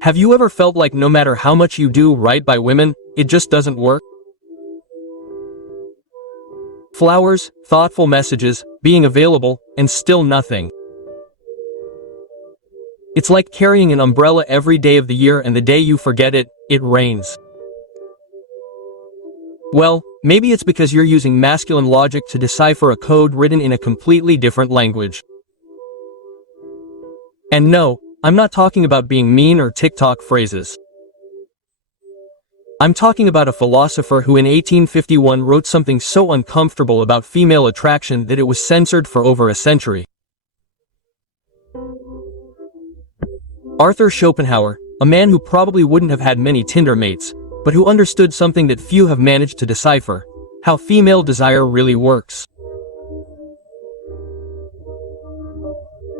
Have you ever felt like no matter how much you do right by women, it just doesn't work? Flowers, thoughtful messages, being available, and still nothing. It's like carrying an umbrella every day of the year and the day you forget it, it rains. Well, maybe it's because you're using masculine logic to decipher a code written in a completely different language. And no, I'm not talking about being mean or TikTok phrases. I'm talking about a philosopher who in 1851 wrote something so uncomfortable about female attraction that it was censored for over a century. Arthur Schopenhauer, a man who probably wouldn't have had many Tinder mates, but who understood something that few have managed to decipher: how female desire really works.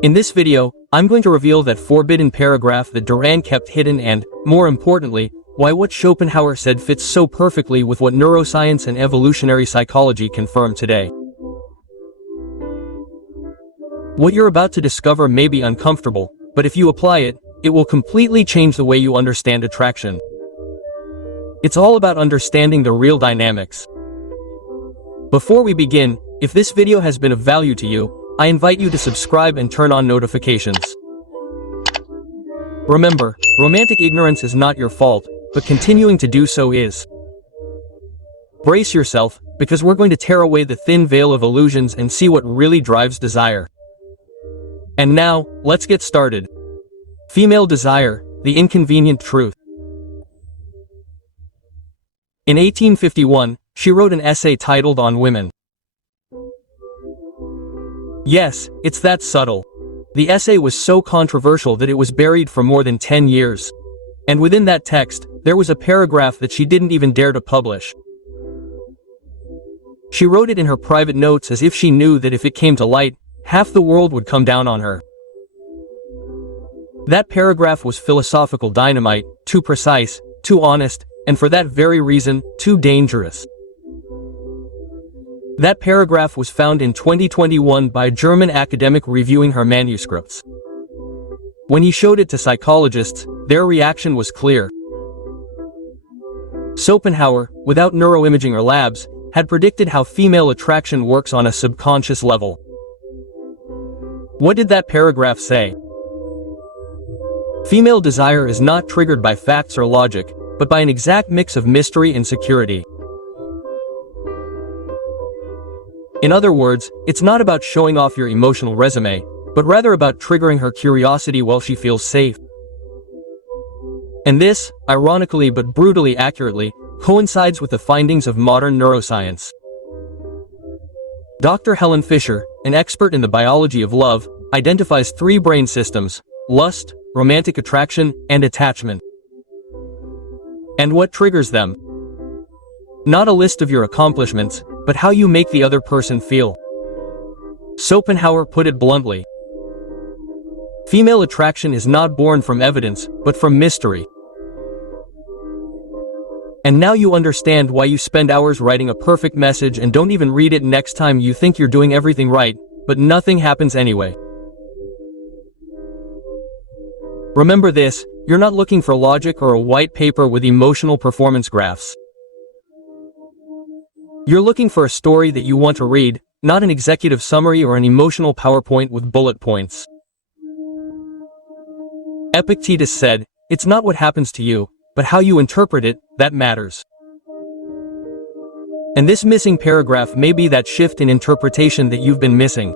In this video, I'm going to reveal that forbidden paragraph that Duran kept hidden and, more importantly, why what Schopenhauer said fits so perfectly with what neuroscience and evolutionary psychology confirm today. What you're about to discover may be uncomfortable, but if you apply it, it will completely change the way you understand attraction. It's all about understanding the real dynamics. Before we begin, if this video has been of value to you, I invite you to subscribe and turn on notifications. Remember, romantic ignorance is not your fault, but continuing to do so is. Brace yourself, because we're going to tear away the thin veil of illusions and see what really drives desire. And now, let's get started. Female desire, the inconvenient truth. In 1851, she wrote an essay titled On Women. Yes, it's that subtle. The essay was so controversial that it was buried for more than 10 years. And within that text, there was a paragraph that she didn't even dare to publish. She wrote it in her private notes as if she knew that if it came to light, half the world would come down on her. That paragraph was philosophical dynamite, too precise, too honest, and for that very reason, too dangerous. That paragraph was found in 2021 by a German academic reviewing her manuscripts. When he showed it to psychologists, their reaction was clear. Schopenhauer, without neuroimaging or labs, had predicted how female attraction works on a subconscious level. What did that paragraph say? Female desire is not triggered by facts or logic, but by an exact mix of mystery and security. In other words, it's not about showing off your emotional resume, but rather about triggering her curiosity while she feels safe. And this, ironically but brutally accurately, coincides with the findings of modern neuroscience. Dr. Helen Fisher, an expert in the biology of love, identifies three brain systems: lust, romantic attraction, and attachment. And what triggers them? Not a list of your accomplishments, but how you make the other person feel. Schopenhauer put it bluntly. Female attraction is not born from evidence, but from mystery. And now you understand why you spend hours writing a perfect message and don't even read it next time you think you're doing everything right, but nothing happens anyway. Remember this, you're not looking for logic or a white paper with emotional performance graphs. You're looking for a story that you want to read, not an executive summary or an emotional PowerPoint with bullet points. Epictetus said, "It's not what happens to you, but how you interpret it, that matters." And this missing paragraph may be that shift in interpretation that you've been missing.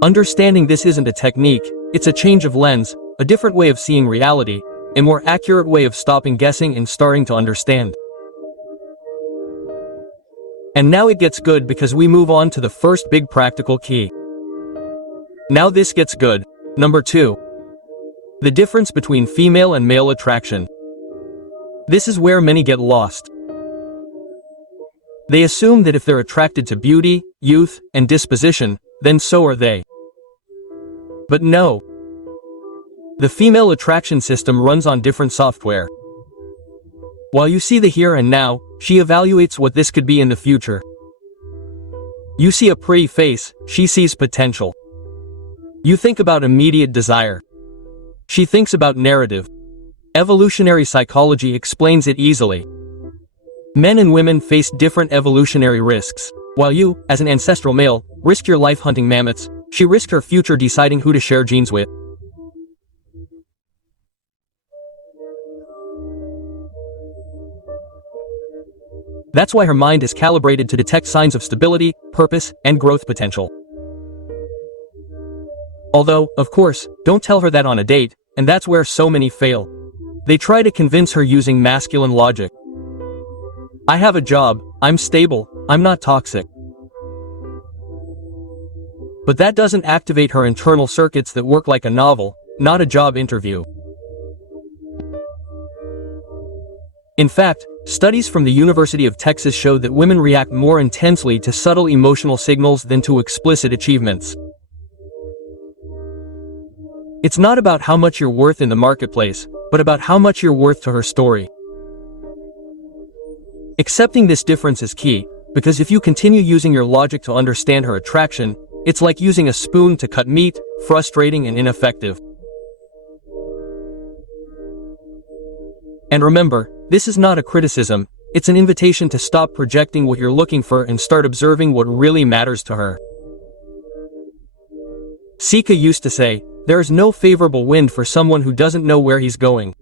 Understanding this isn't a technique, it's a change of lens, a different way of seeing reality, a more accurate way of stopping guessing and starting to understand. And now it gets good because we move on to the first big practical key. Now this gets good. Number 2. The difference between female and male attraction. This is where many get lost. They assume that if they're attracted to beauty, youth, and disposition, then so are they. But no. The female attraction system runs on different software. While you see the here and now, she evaluates what this could be in the future. You see a pretty face, she sees potential. You think about immediate desire. She thinks about narrative. Evolutionary psychology explains it easily. Men and women face different evolutionary risks. While you, as an ancestral male, risked your life hunting mammoths, she risked her future deciding who to share genes with. That's why her mind is calibrated to detect signs of stability, purpose, and growth potential. Although, of course, don't tell her that on a date, and that's where so many fail. They try to convince her using masculine logic. I have a job, I'm stable, I'm not toxic. But that doesn't activate her internal circuits that work like a novel, not a job interview. In fact, studies from the University of Texas show that women react more intensely to subtle emotional signals than to explicit achievements. It's not about how much you're worth in the marketplace, but about how much you're worth to her story. Accepting this difference is key, because if you continue using your logic to understand her attraction, it's like using a spoon to cut meat, frustrating and ineffective. And remember, this is not a criticism, it's an invitation to stop projecting what you're looking for and start observing what really matters to her. Seneca used to say, there is no favorable wind for someone who doesn't know where he's going.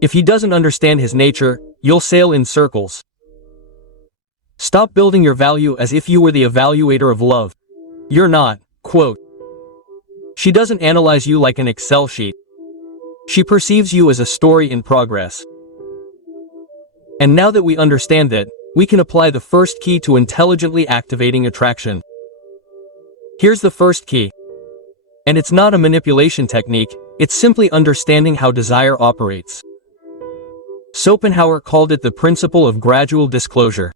If he doesn't understand his nature, you'll sail in circles. Stop building your value as if you were the evaluator of love. You're not, quote. She doesn't analyze you like an Excel sheet. She perceives you as a story in progress. And now that we understand that, we can apply the first key to intelligently activating attraction. Here's the first key. And it's not a manipulation technique, it's simply understanding how desire operates. Schopenhauer called it the principle of gradual disclosure.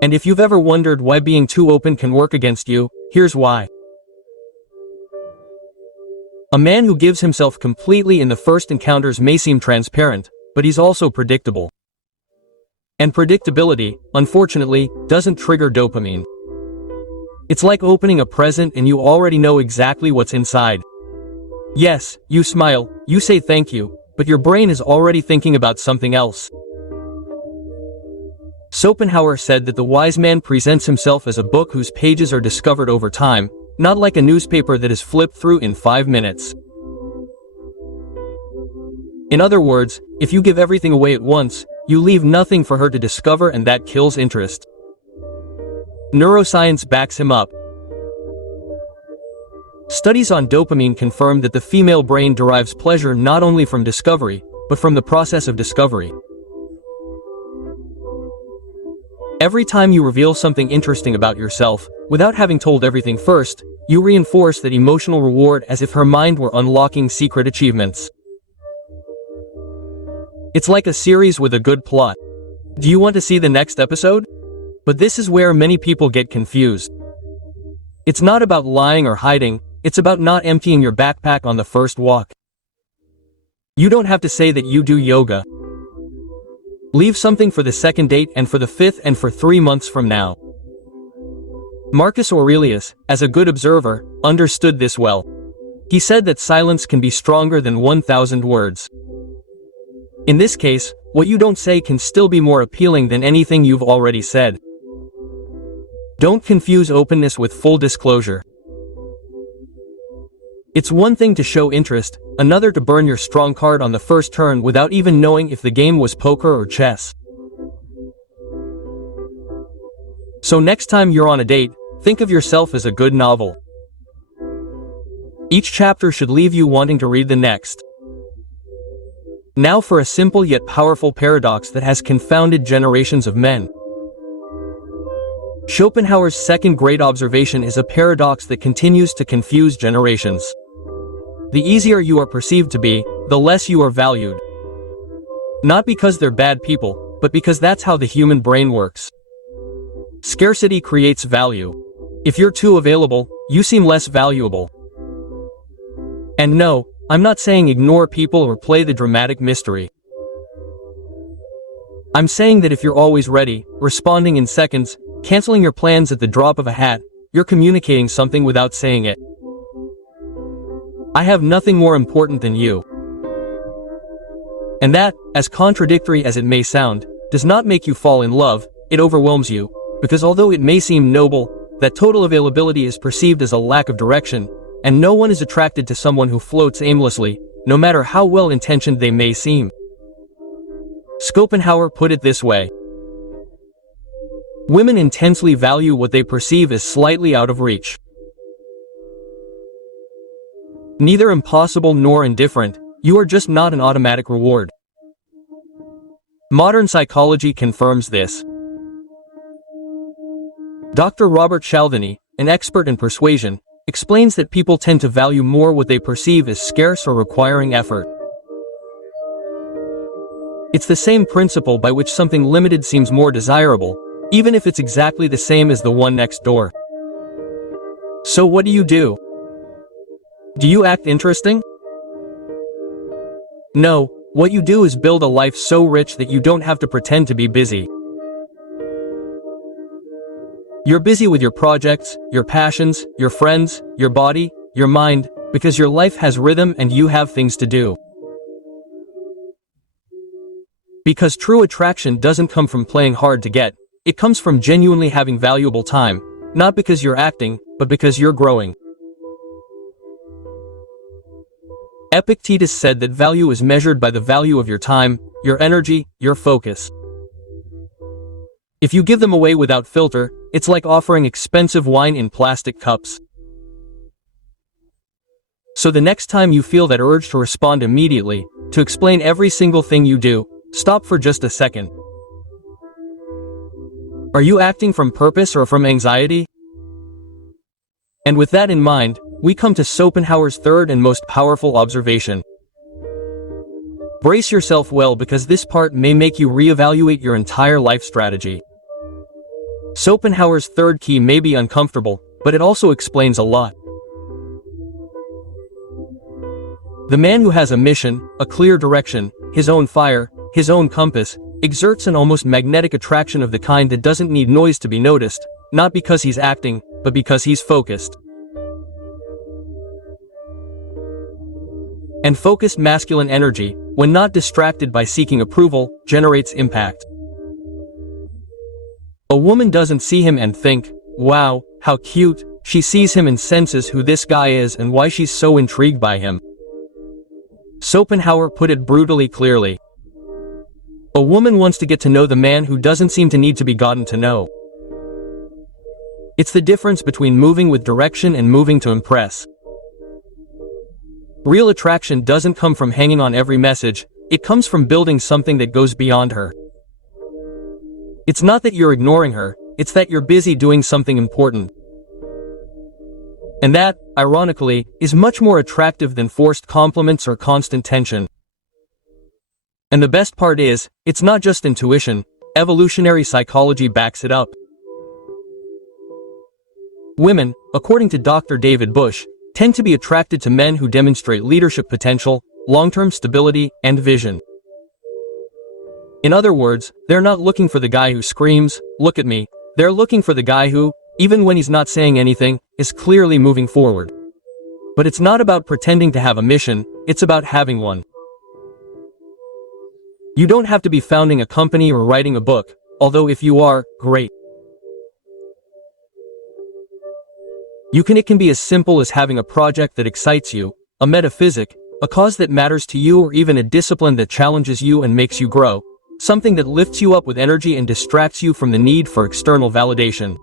And if you've ever wondered why being too open can work against you, here's why. A man who gives himself completely in the first encounters may seem transparent, but he's also predictable. And predictability, unfortunately, doesn't trigger dopamine. It's like opening a present and you already know exactly what's inside. Yes, you smile, you say thank you, but your brain is already thinking about something else. Schopenhauer said that the wise man presents himself as a book whose pages are discovered over time, not like a newspaper that is flipped through in 5 minutes. In other words, if you give everything away at once, you leave nothing for her to discover, and that kills interest. Neuroscience backs him up. Studies on dopamine confirm that the female brain derives pleasure not only from discovery, but from the process of discovery. Every time you reveal something interesting about yourself, without having told everything first, you reinforce that emotional reward as if her mind were unlocking secret achievements. It's like a series with a good plot. Do you want to see the next episode? But this is where many people get confused. It's not about lying or hiding, it's about not emptying your backpack on the first walk. You don't have to say that you do yoga. Leave something for the second date and for the 5th and for 3 months from now. Marcus Aurelius, as a good observer, understood this well. He said that silence can be stronger than 1,000 words. In this case, what you don't say can still be more appealing than anything you've already said. Don't confuse openness with full disclosure. It's one thing to show interest, another to burn your strong card on the first turn without even knowing if the game was poker or chess. So next time you're on a date, think of yourself as a good novel. Each chapter should leave you wanting to read the next. Now for a simple yet powerful paradox that has confounded generations of men. Schopenhauer's second great observation is a paradox that continues to confuse generations. The easier you are perceived to be, the less you are valued. Not because they're bad people, but because that's how the human brain works. Scarcity creates value. If you're too available, you seem less valuable. And no, I'm not saying ignore people or play the dramatic mystery. I'm saying that if you're always ready, responding in seconds, canceling your plans at the drop of a hat, you're communicating something without saying it. I have nothing more important than you. And that, as contradictory as it may sound, does not make you fall in love, it overwhelms you, because although it may seem noble, that total availability is perceived as a lack of direction, and no one is attracted to someone who floats aimlessly, no matter how well-intentioned they may seem. Schopenhauer put it this way: women intensely value what they perceive as slightly out of reach. Neither impossible nor indifferent, you are just not an automatic reward. Modern psychology confirms this. Dr. Robert Cialdini, an expert in persuasion, explains that people tend to value more what they perceive as scarce or requiring effort. It's the same principle by which something limited seems more desirable, even if it's exactly the same as the one next door. So what do? Do you act interesting? No, what you do is build a life so rich that you don't have to pretend to be busy. You're busy with your projects, your passions, your friends, your body, your mind, because your life has rhythm and you have things to do. Because true attraction doesn't come from playing hard to get, it comes from genuinely having valuable time, not because you're acting, but because you're growing. Epictetus said that value is measured by the value of your time, your energy, your focus. If you give them away without filter, it's like offering expensive wine in plastic cups. So the next time you feel that urge to respond immediately, to explain every single thing you do, stop for just a second. Are you acting from purpose or from anxiety? And with that in mind, we come to Schopenhauer's third and most powerful observation. Brace yourself well, because this part may make you reevaluate your entire life strategy. Schopenhauer's third key may be uncomfortable, but it also explains a lot. The man who has a mission, a clear direction, his own fire, his own compass, exerts an almost magnetic attraction of the kind that doesn't need noise to be noticed, not because he's acting, but because he's focused. And focused masculine energy, when not distracted by seeking approval, generates impact. A woman doesn't see him and think, wow, how cute. She sees him and senses who this guy is and why she's so intrigued by him. Schopenhauer put it brutally clearly. A woman wants to get to know the man who doesn't seem to need to be gotten to know. It's the difference between moving with direction and moving to impress. Real attraction doesn't come from hanging on every message, it comes from building something that goes beyond her. It's not that you're ignoring her, it's that you're busy doing something important. And that, ironically, is much more attractive than forced compliments or constant tension. And the best part is, it's not just intuition, evolutionary psychology backs it up. Women, according to Dr. David Bush, tend to be attracted to men who demonstrate leadership potential, long-term stability, and vision. In other words, they're not looking for the guy who screams, "Look at me." They're looking for the guy who, even when he's not saying anything, is clearly moving forward. But it's not about pretending to have a mission, it's about having one. You don't have to be founding a company or writing a book, although if you are, great. It can be as simple as having a project that excites you, a metaphysic, a cause that matters to you, or even a discipline that challenges you and makes you grow, something that lifts you up with energy and distracts you from the need for external validation.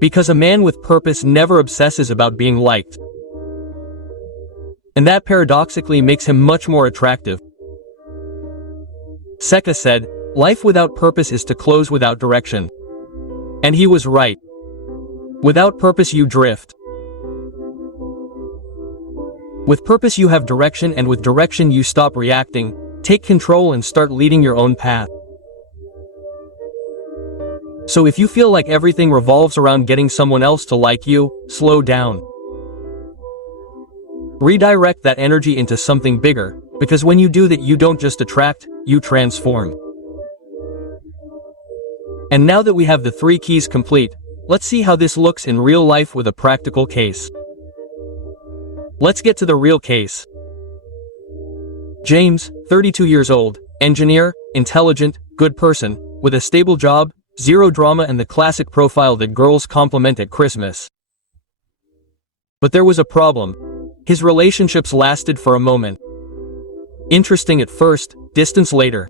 Because a man with purpose never obsesses about being liked. And that paradoxically makes him much more attractive. Seneca said, "Life without purpose is to close without direction." And he was right. Without purpose you drift. With purpose you have direction, and with direction you stop reacting, take control and start leading your own path. So if you feel like everything revolves around getting someone else to like you, slow down. Redirect that energy into something bigger, because when you do that you don't just attract, you transform. And now that we have the 3 keys complete, let's see how this looks in real life with a practical case. Let's get to the real case. James, 32 years old, engineer, intelligent, good person, with a stable job, zero drama and the classic profile that girls compliment at Christmas. But there was a problem. His relationships lasted for a moment. Interesting at first, distance later.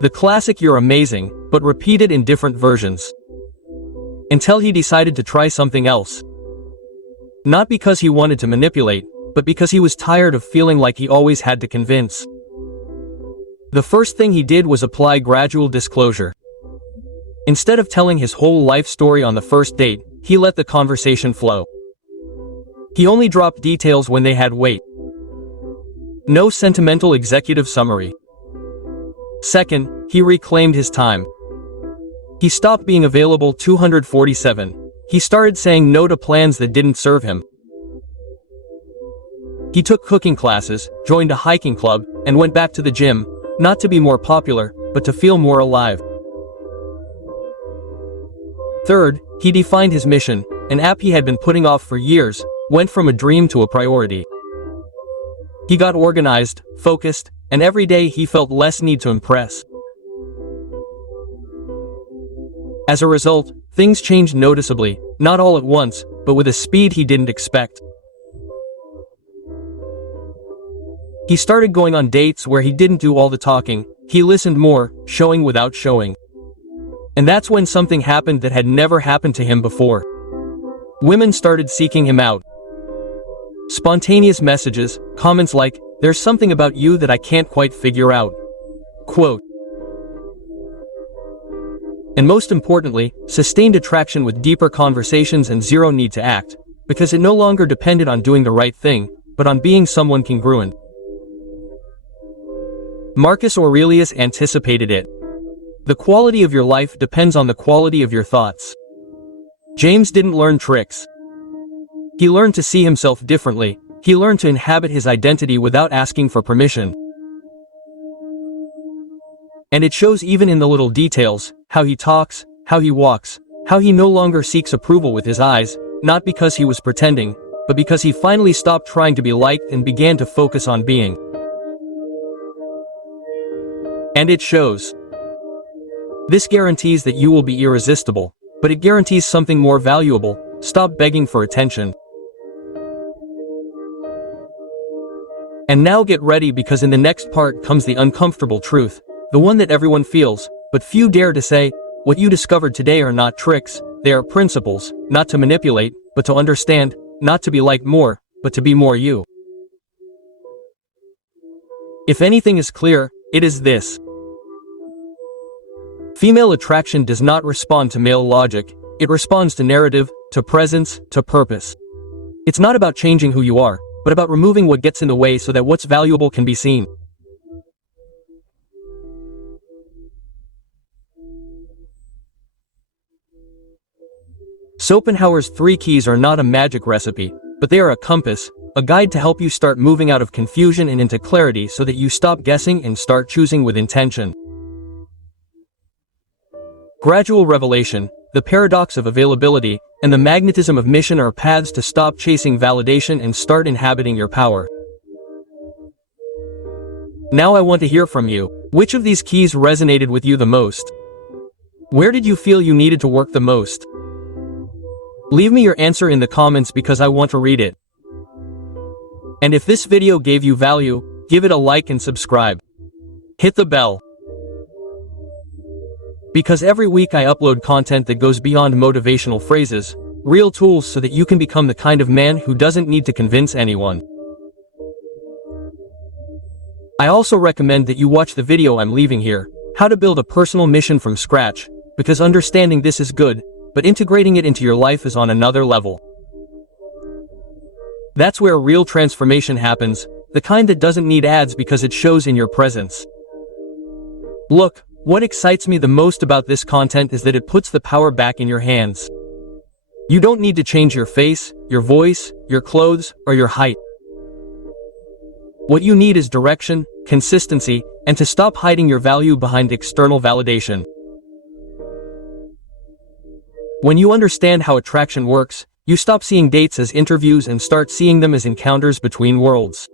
The classic "you're amazing," but repeated in different versions. Until he decided to try something else. Not because he wanted to manipulate, but because he was tired of feeling like he always had to convince. The first thing he did was apply gradual disclosure. Instead of telling his whole life story on the first date, he let the conversation flow. He only dropped details when they had weight. No sentimental executive summary. Second, he reclaimed his time. He stopped being available 247. He started saying no to plans that didn't serve him. He took cooking classes, joined a hiking club, and went back to the gym, not to be more popular, but to feel more alive. Third, he defined his mission, an app he had been putting off for years, went from a dream to a priority. He got organized, focused, and every day he felt less need to impress. As a result, things changed noticeably, not all at once, but with a speed he didn't expect. He started going on dates where he didn't do all the talking, he listened more, showing without showing. And that's when something happened that had never happened to him before. Women started seeking him out. Spontaneous messages, comments like, "There's something about you that I can't quite figure out." Quote. And most importantly, sustained attraction with deeper conversations and zero need to act, because it no longer depended on doing the right thing, but on being someone congruent. Marcus Aurelius anticipated it. The quality of your life depends on the quality of your thoughts. James didn't learn tricks. He learned to see himself differently. He learned to inhabit his identity without asking for permission. And it shows even in the little details, how he talks, how he walks, how he no longer seeks approval with his eyes, not because he was pretending, but because he finally stopped trying to be liked and began to focus on being. And it shows. This guarantees that you will be irresistible, but it guarantees something more valuable: stop begging for attention. And now get ready, because in the next part comes the uncomfortable truth, the one that everyone feels, but few dare to say. What you discovered today are not tricks, they are principles, not to manipulate, but to understand, not to be liked more, but to be more you. If anything is clear, it is this. Female attraction does not respond to male logic, it responds to narrative, to presence, to purpose. It's not about changing who you are, but about removing what gets in the way so that what's valuable can be seen. Schopenhauer's 3 keys are not a magic recipe, but they are a compass, a guide to help you start moving out of confusion and into clarity so that you stop guessing and start choosing with intention. Gradual revelation, the paradox of availability, and the magnetism of mission are paths to stop chasing validation and start inhabiting your power. Now I want to hear from you. Which of these keys resonated with you the most? Where did you feel you needed to work the most? Leave me your answer in the comments because I want to read it. And if this video gave you value, give it a like and subscribe. Hit the bell. Because every week I upload content that goes beyond motivational phrases, real tools so that you can become the kind of man who doesn't need to convince anyone. I also recommend that you watch the video I'm leaving here, How to Build a Personal Mission from Scratch, because understanding this is good, but integrating it into your life is on another level. That's where real transformation happens, the kind that doesn't need ads because it shows in your presence. Look, what excites me the most about this content is that it puts the power back in your hands. You don't need to change your face, your voice, your clothes, or your height. What you need is direction, consistency, and to stop hiding your value behind external validation. When you understand how attraction works, You stop seeing dates as interviews and start seeing them as encounters between worlds.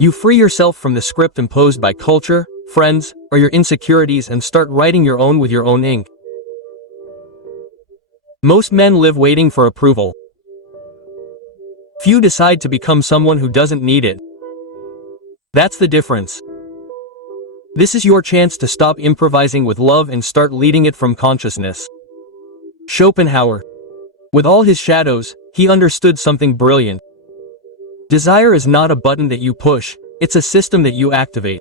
You free yourself from the script imposed by culture, friends, or your insecurities and start writing your own with your own ink. Most men live waiting for approval. Few decide to become someone who doesn't need it. That's the difference. This is your chance to stop improvising with love and start leading it from consciousness. Schopenhauer. With all his shadows, he understood something brilliant. Desire is not a button that you push, it's a system that you activate.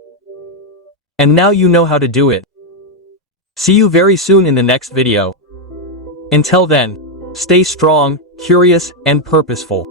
And now you know how to do it. See you very soon in the next video. Until then, stay strong, curious, and purposeful.